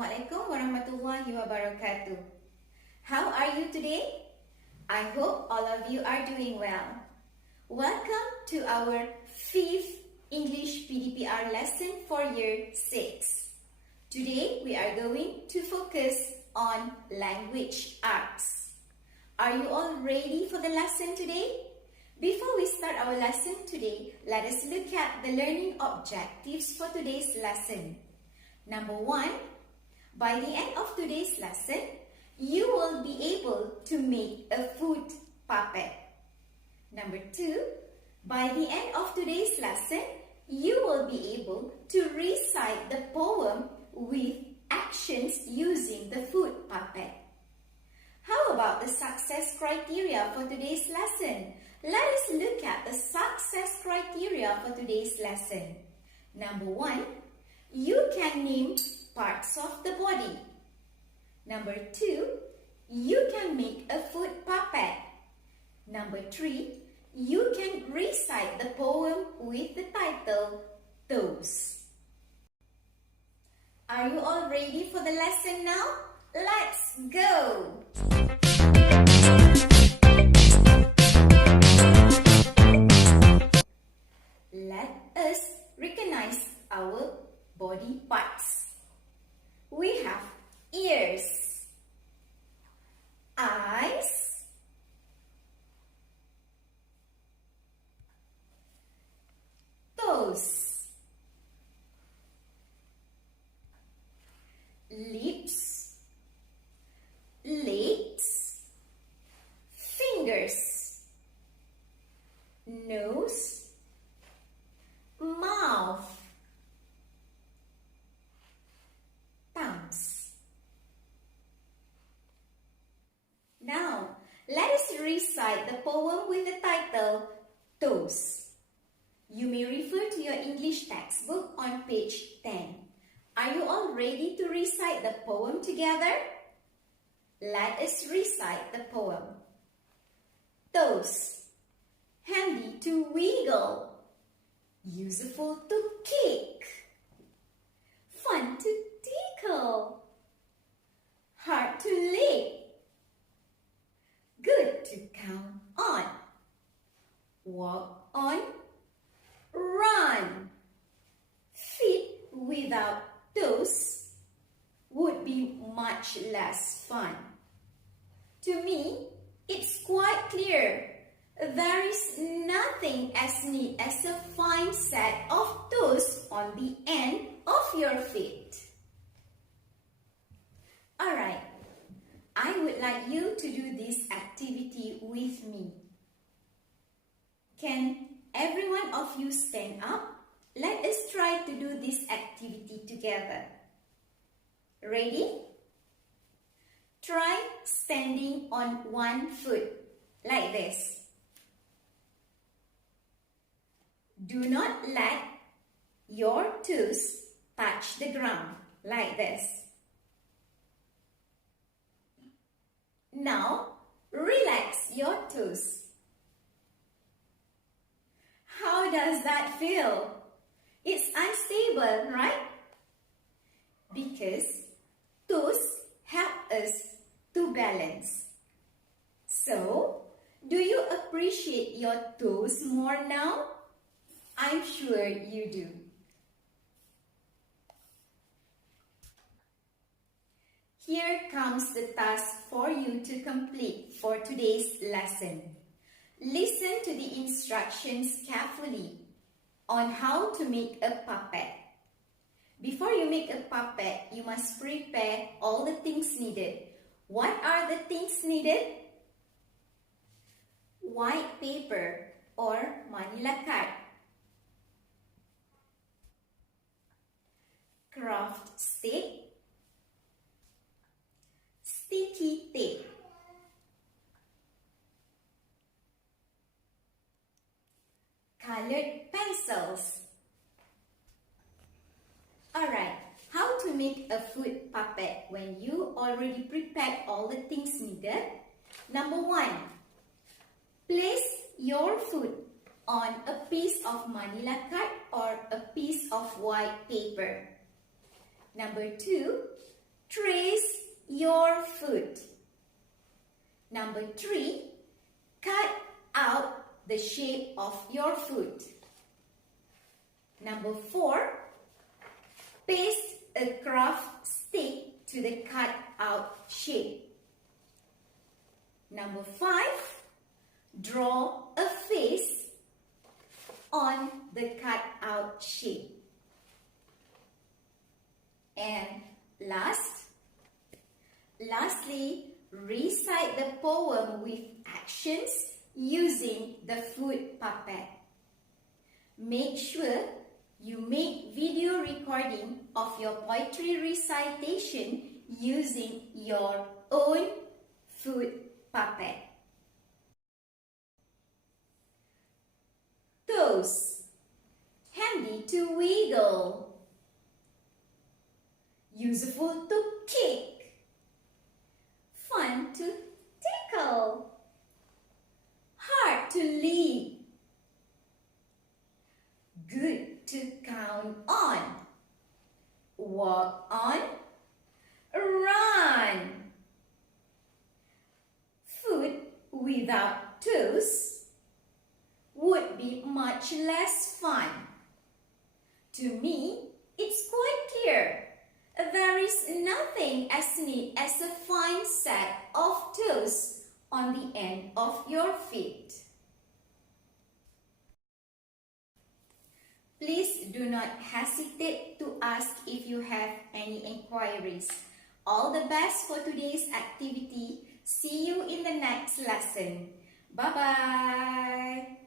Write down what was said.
Assalamualaikum warahmatullahi wabarakatuh. How are you today? I hope all of you are doing well. Welcome to our 5th English PDPR lesson for year 6. Today we are going to focus on language arts. Are you all ready for the lesson today? Before we start our lesson today, let us look at the learning objectives for today's lesson. Number 1, by the end of today's lesson, you will be able to make a food puppet. Number 2, by the end of today's lesson, you will be able to recite the poem with actions using the food puppet. How about the success criteria for today's lesson? Let us look at the success criteria for today's lesson. Number 1, you can name parts of the body. Number 2, you can make a food puppet. Number 3, you can recite the poem with the title Toes. Are you all ready for the lesson now? Let's go! Let us recognize our body parts. We have ears, eyes, toes, lips, legs, fingers, nose, mouth, thumbs. Now, let us recite the poem with the title Toes. You may refer to your English textbook on page 10. Are you all ready to recite the poem together? Let us recite the poem. Toes, handy to wiggle, useful to kick, fun to tickle, hard to lick, good to count on, walk on, run. Feet without toes would be much less fun. To me, it's quite clear. There is nothing as neat as a fine set of toes on the end of your feet. Alright, I would like you to do this activity with me. Can every one of you stand up? Let us try to do this activity together. Ready? Try standing on one foot, like this. Do not let your toes touch the ground, like this. Now, relax your toes. How does that feel? It's unstable, right? Because toes help us to balance. So, do you appreciate your toes more now? I'm sure you do. Here comes the task for you to complete for today's lesson. Listen to the instructions carefully on how to make a puppet. Before you make a puppet, you must prepare all the things needed. What are the things needed? White paper or manila card, craft stick, sticky tape, colored pencils. Alright, how to make a food puppet when you already prepared all the things needed? Number 1, place your food on a piece of manila card or a piece of white paper. Number 2, trace your foot. Number 3, cut out the shape of your foot. Number 4, paste a craft stick to the cut out shape. Number 5, draw a face on the cut out shape. And lastly, recite the poem with actions using the foot puppet. Make sure you make video recording of your poetry recitation using your own foot puppet. Toes, handy to wiggle. Useful to kick, fun to tickle, hard to lead, good to count on, walk on, run. Foot without toes would be much less fun. To me, it's quite clear. There is nothing as neat as a fine set of toes on the end of your feet. Please do not hesitate to ask if you have any inquiries. All the best for today's activity. See you in the next lesson. Bye-bye.